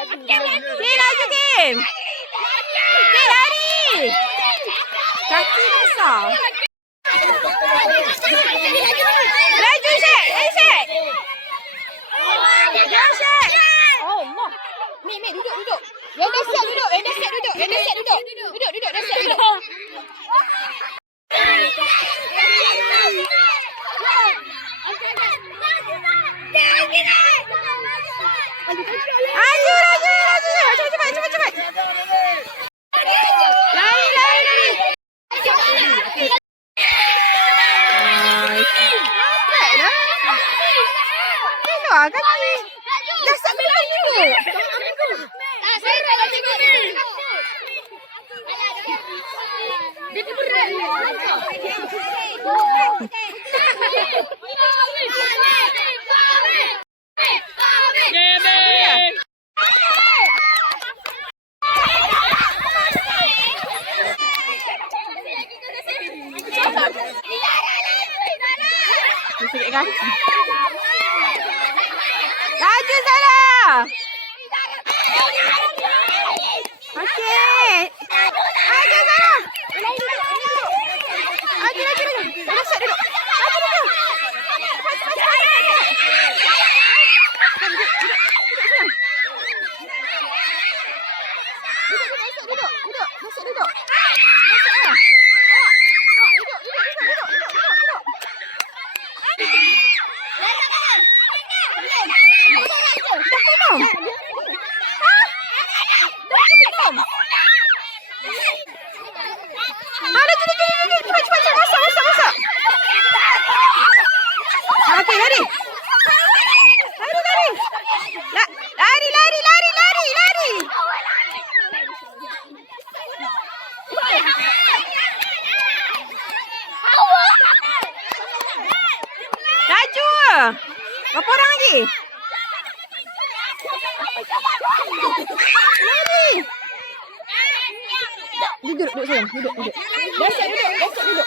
Kim, laju Kim. Kim, lari. Kaki besar. Laju Syek. Syek. Jangan Syek. Oh, Allah. Mik, duduk. Yang dah siap duduk. Duduk. Dah siap duduk. Laju. Cepat. Lari. Nampak dah. Keluar kaki. Dah sampai duduk. Saya tak nak tengok dia. Dia terberat. Laju Zara. Okey. Laju Zara. Laju. Dah siap duduk. Laju. Duduk. Cepat. Masak. Okey, lari. Lari. Laju. Berapa orang lagi? Lari. Duduk sayang. Duduk. Dah siap duduk.